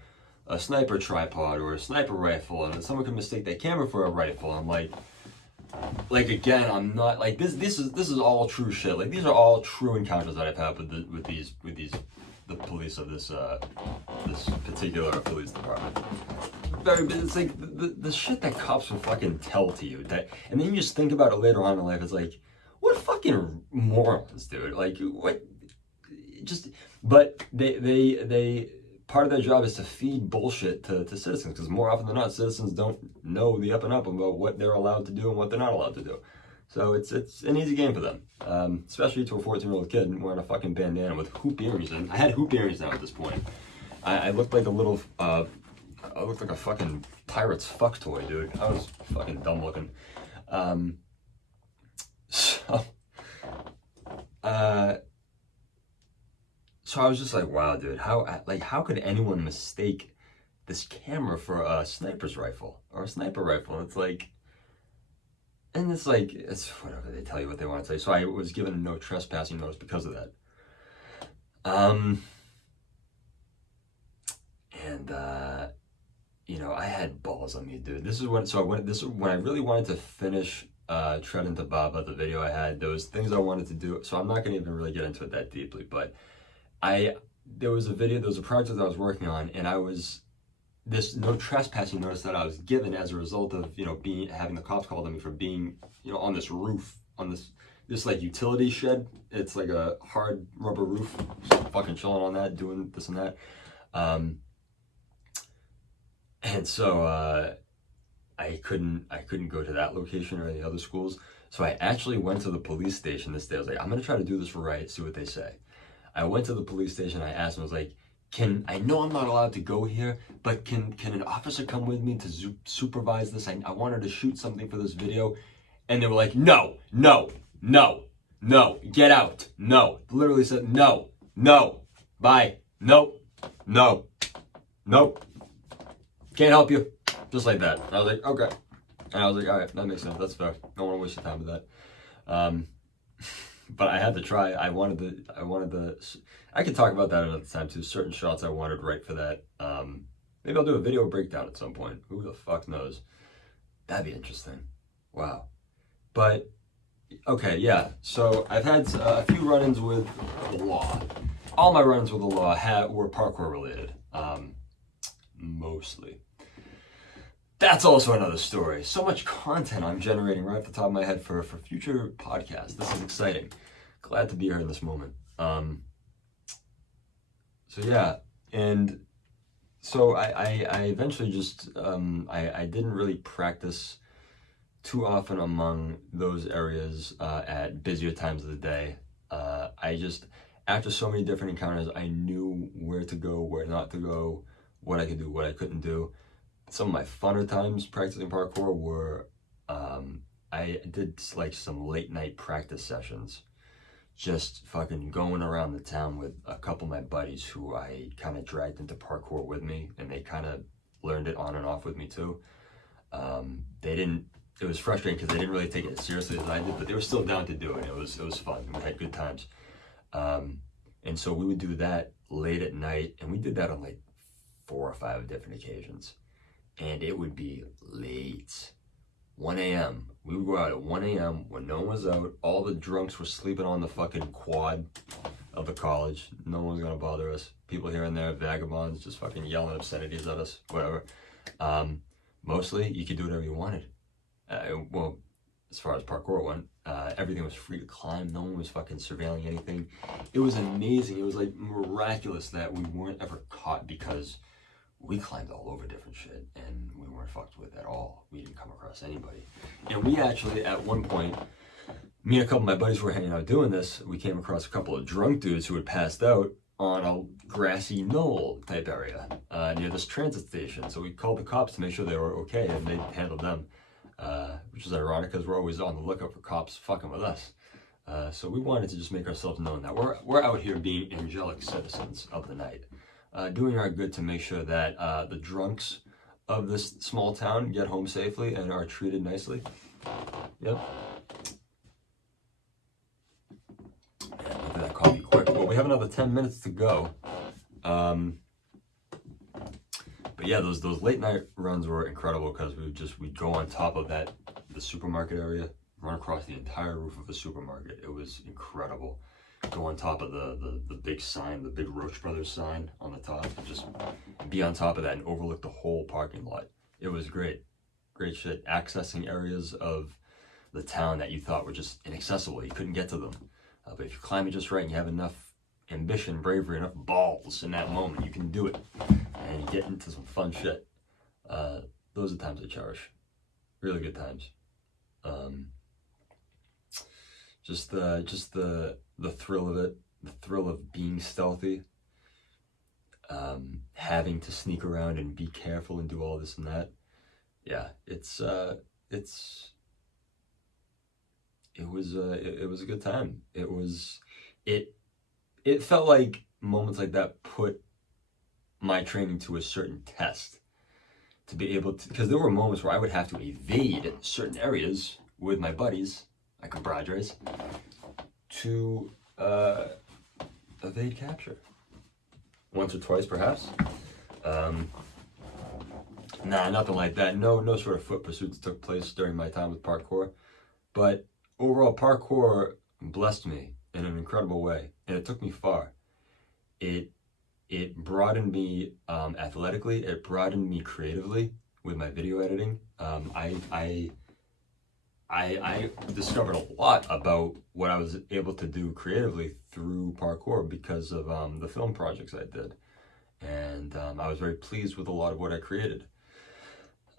tripod or a sniper rifle, and someone could mistake that camera for a rifle. I'm like again, I'm not, like, this is all true shit. Like, these are all true encounters that I've had with the police of this particular police department. It's like the shit that cops will fucking tell to you, and then you just think about it later on in life. It's like, what fucking morons, dude? Like, what? But they part of their job is to feed bullshit to citizens, because more often than not, citizens don't know the up and up about what they're allowed to do and what they're not allowed to do. So it's an easy game for them, especially to a 14-year-old kid wearing a fucking bandana with hoop earrings in. I had hoop earrings now at this point. I looked like a little, I looked like a fucking pirate's fuck toy, dude. I was fucking dumb looking. So I was just like, wow, dude, how could anyone mistake this camera for a sniper's rifle or a sniper rifle? It's like, it's whatever, they tell you what they want to say. So I was given a no trespassing notice because of that. You know, I had balls on me, dude. This is when I really wanted to finish Treading to Baba, the video I had. There was things I wanted to do, so I'm not going to even really get into it that deeply, but there was a project that I was working on, and this no trespassing notice that I was given as a result of, you know, having the cops called on me for being, you know, on this roof, on this like utility shed. It's like a hard rubber roof, just fucking chilling on that, doing this and that. And so I couldn't go to that location or any other schools. So I actually went to the police station this day. I was like, I'm gonna try to do this right, see what they say. I went to the police station. I asked them, I was like, I know I'm not allowed to go here, but can an officer come with me to supervise this? I wanted to shoot something for this video. And they were like, no, get out, no. Literally said, no, bye, nope, can't help you. Just like that. I was like, okay. And I was like, all right, that makes sense. That's fair. Don't want to waste your time with that. but I had to try. I could talk about that another time too. Certain shots I wanted right for that. Maybe I'll do a video breakdown at some point. Who the fuck knows? That'd be interesting. Wow. But, okay, yeah. So I've had a few run-ins with the law. All my run-ins with the law were parkour related. Mostly. That's also another story. So much content I'm generating right off the top of my head for future podcasts. This is exciting. Glad to be here in this moment. So yeah, and so I eventually just, I didn't really practice too often among those areas at busier times of the day. I just, after so many different encounters, I knew where to go, where not to go, what I could do, what I couldn't do. Some of my funner times practicing parkour were, I did like some late night practice sessions, just fucking going around the town with a couple of my buddies who I kind of dragged into parkour with me, and they kind of learned it on and off with me too. It was frustrating because they didn't really take it as seriously as I did, but they were still down to do it. It was fun. We had good times. And so we would do that late at night, and we did that on like 4 or 5 different occasions. And it would be late, 1 a.m. We would go out at 1 a.m. when no one was out. All the drunks were sleeping on the fucking quad of the college. No one was gonna bother us. People here and there, vagabonds, just fucking yelling obscenities at us, whatever. Mostly, you could do whatever you wanted. Well, as far as parkour went, everything was free to climb. No one was fucking surveilling anything. It was amazing. It was like miraculous that we weren't ever caught, because we climbed all over different shit and we weren't fucked with at all. We didn't come across anybody. And we actually, at one point, me and a couple of my buddies were hanging out doing this. We came across a couple of drunk dudes who had passed out on a grassy knoll type area near this transit station. So we called the cops to make sure they were okay, and they handled them, which is ironic because we're always on the lookout for cops fucking with us. So we wanted to just make ourselves known that we're out here being angelic citizens of the night. Doing our good to make sure that the drunks of this small town get home safely and are treated nicely. Yep. And look at that coffee quick. Well, we have another 10 minutes to go. But yeah, those late night runs were incredible because we'd go on top of the supermarket area, run across the entire roof of the supermarket. It was incredible. Go on top of the big sign, the big Roach Brothers sign on the top, and just be on top of that and overlook the whole parking lot. It was great. Great shit. Accessing areas of the town that you thought were just inaccessible. You couldn't get to them. But if you climb it just right and you have enough ambition, bravery, enough balls in that moment, you can do it and get into some fun shit. Those are the times I cherish. Really good times. Just the thrill of it, the thrill of being stealthy, having to sneak around and be careful and do all this and that. Yeah, it was a good time. It felt like moments like that put my training to a certain test, to be able to, because there were moments where I would have to evade certain areas with my buddies, my compadres, to evade capture. Once or twice, perhaps. Nah, nothing like that. No sort of foot pursuits took place during my time with parkour. But overall, parkour blessed me in an incredible way, and it took me far. It broadened me athletically. It broadened me creatively with my video editing. I discovered a lot about what I was able to do creatively through parkour because of the film projects I did. And I was very pleased with a lot of what I created.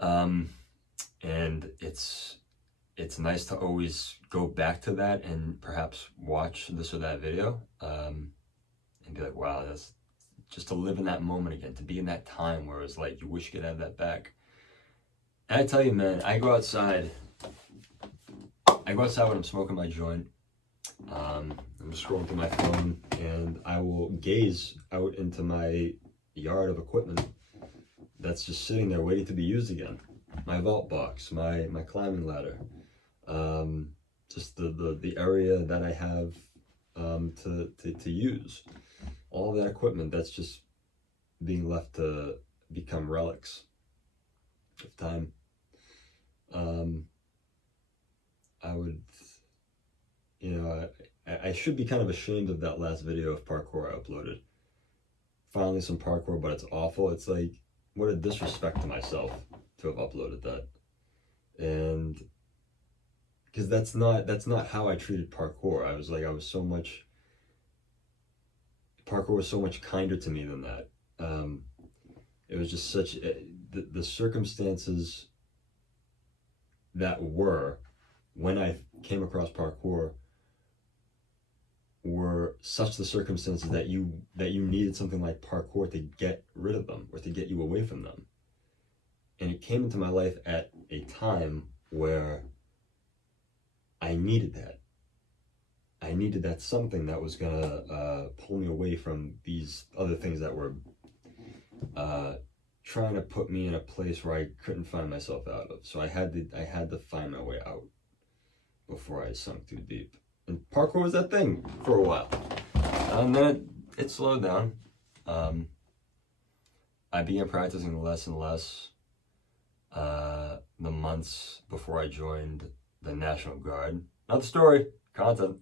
And it's nice to always go back to that and perhaps watch this or that video and be like, wow, that's just to live in that moment again, to be in that time where it's like you wish you could have that back. And I tell you, man, I go outside when I'm smoking my joint. I'm just scrolling through my phone, and I will gaze out into my yard of equipment that's just sitting there waiting to be used again. My vault box, my climbing ladder, just the area that I have to use. All that equipment that's just being left to become relics of time. I would, I should be kind of ashamed of that last video of parkour I uploaded. Finally some parkour, but it's awful. It's like, what a disrespect to myself to have uploaded that. And because that's not how I treated parkour. Parkour was so much kinder to me than that. It was just the circumstances that were when I came across parkour were such the circumstances that you needed something like parkour to get rid of them or to get you away from them. And it came into my life at a time where I needed that. I needed that something that was gonna pull me away from these other things that were trying to put me in a place where I couldn't find myself out of. So I had to find my way out before I sunk too deep. And parkour was that thing for a while. And then it slowed down. I began practicing less and less the months before I joined the National Guard. Not the story, content.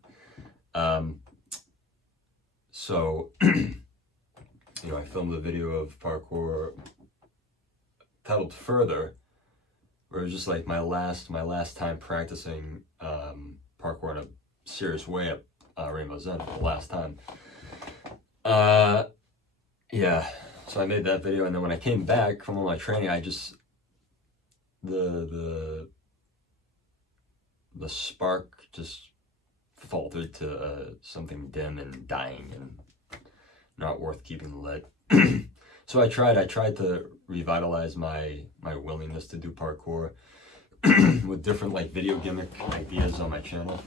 So, I filmed a video of parkour titled Further, where it was just like my last time practicing parkour in a serious way at Rainbow's End for the last time. Yeah, so I made that video, and then when I came back from all my training, I just the spark just faltered to something dim and dying and not worth keeping lit. So I tried to revitalize my willingness to do parkour with different like video gimmick ideas on my channel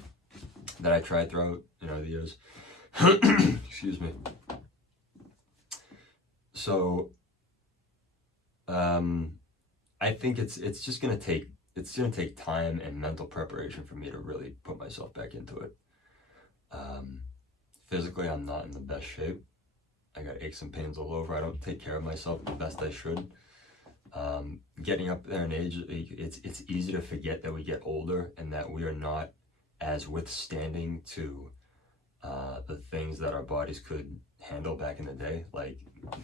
that I tried throughout the years. Excuse me. So I think it's just gonna take time and mental preparation for me to really put myself back into it. Physically, I'm not in the best shape. I got aches and pains all over. I don't take care of myself the best I should. Getting up there in age, it's easy to forget that we get older and that we are not as withstanding to the things that our bodies could handle back in the day, like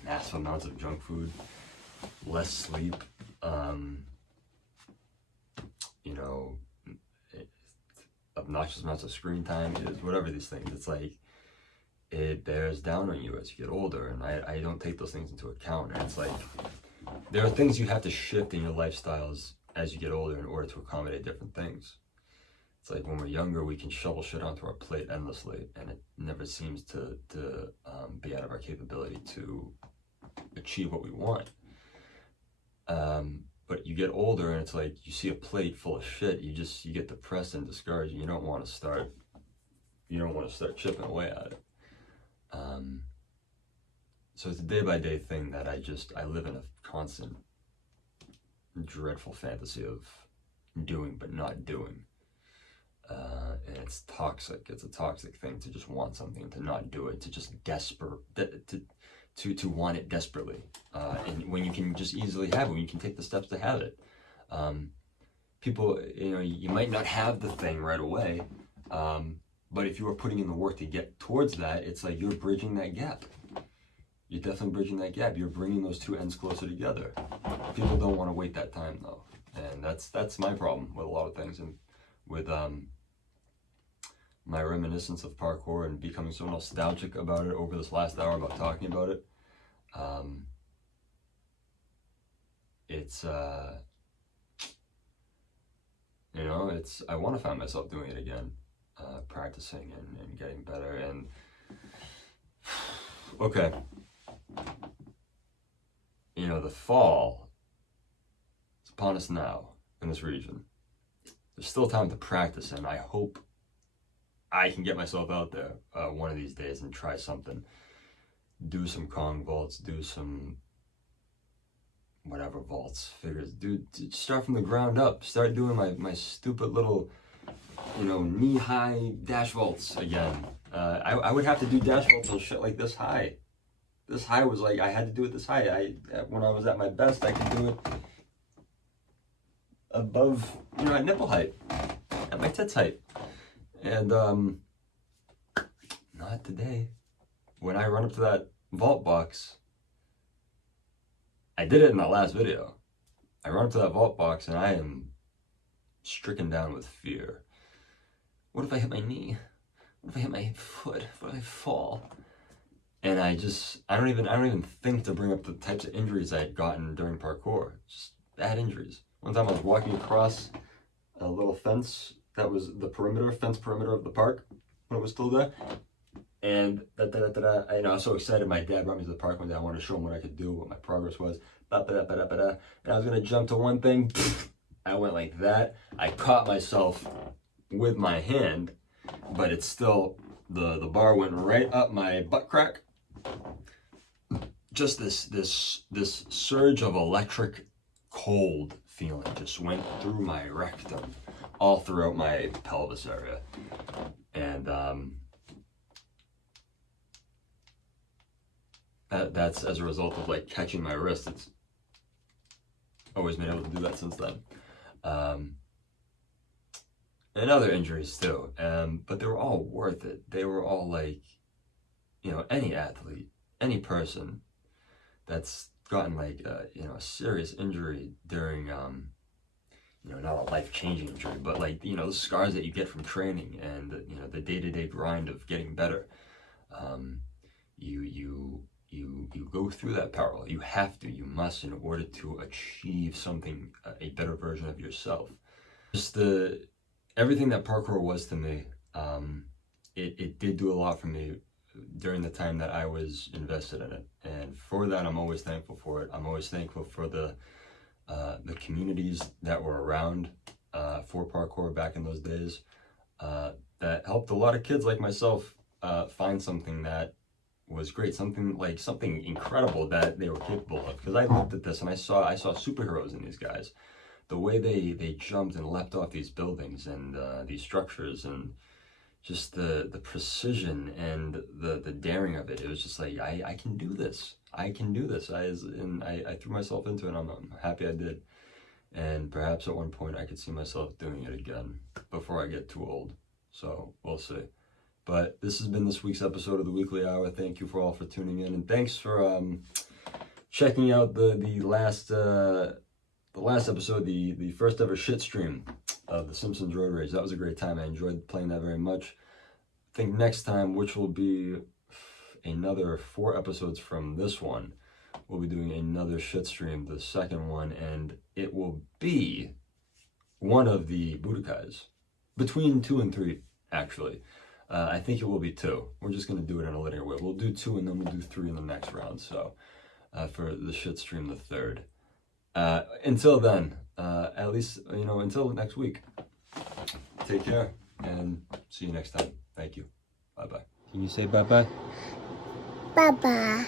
massive amounts of junk food, less sleep, obnoxious amounts of screen time, whatever these things. It's like it bears down on you as you get older, and I don't take those things into account. And it's like there are things you have to shift in your lifestyles as you get older in order to accommodate different things. It's like when we're younger, we can shovel shit onto our plate endlessly, and it never seems to be out of our capability to achieve what we want. But you get older, and it's like you see a plate full of shit, you get depressed and discouraged, and you don't want to start chipping away at it. So it's a day-by-day thing that I live in a constant dreadful fantasy of doing but not doing. And it's toxic. It's a toxic thing to just want something and to not do it, to just to want it desperately. And when you can just easily have it, when you can take the steps to have it. People, you might not have the thing right away, but if you are putting in the work to get towards that, it's like you're bridging that gap. You're definitely bridging that gap. You're bringing those two ends closer together. People don't want to wait that time though, and that's my problem with a lot of things, and with my reminiscence of parkour and becoming so nostalgic about it over this last hour about talking about it. I want to find myself doing it again, practicing and getting better. And okay, the fall is upon us now in this region. There's still time to practice, and I hope I can get myself out there one of these days and try something. Do some Kong vaults, do some whatever vaults, figures. Start from the ground up. Start doing my stupid little knee-high dash vaults again. I would have to do dash vaults and shit like this high. This high was like, I had to do it this high. When I was at my best, I could do it above, at nipple height, at my tits height. And not today. When I run up to that vault box, I did it in that last video. I run up to that vault box and I am stricken down with fear. What if I hit my knee? What if I hit my foot? What if I fall? And I don't even think to bring up the types of injuries I had gotten during parkour. Just bad injuries. One time I was walking across a little fence that was the fence perimeter of the park when it was still there. And I was so excited. My dad brought me to the park one day. I wanted to show him what I could do, what my progress was. And I was gonna jump to one thing. I went like that. I caught myself with my hand, but it's still, the bar went right up my butt crack. Just this surge of electric cold feeling just went through my rectum, all throughout my pelvis area. And that's as a result of like catching my wrist. It's always been able to do that since then. And other injuries too. But they were all worth it. They were all like, any athlete, any person that's gotten like a serious injury during not a life-changing injury, but like the scars that you get from training and the day-to-day grind of getting better. You go through that peril. You have to, you must, in order to achieve something, a better version of yourself. Just everything that parkour was to me, it did do a lot for me during the time that I was invested in it. And for that, I'm always thankful for it. I'm always thankful for the communities that were around for parkour back in those days, that helped a lot of kids like myself find something that was great, something incredible that they were capable of. Because I looked at this and I saw superheroes in these guys. The way they jumped and leapt off these buildings and these structures, and just the precision and the daring of it. It was just like, I can do this. I can do this. I threw myself into it, and I'm happy I did. And perhaps at one point I could see myself doing it again before I get too old. So we'll see. But this has been this week's episode of the Weekly Hour. Thank you for all for tuning in, and thanks for checking out the last episode, the first ever shit stream of the Simpsons Road Rage. That was a great time. I enjoyed playing that very much. I think next time, which will be another 4 episodes from this one, we'll be doing another shit stream, the second one, and it will be one of the Budokais. Between 2 and 3, actually. I think it will be 2. We're just going to do it in a linear way. We'll do 2 and then we'll do 3 in the next round. So for the shit stream, the 3rd. Until then, at least, until next week, take care and see you next time. Thank you. Bye-bye. Can you say bye-bye? Bye-bye.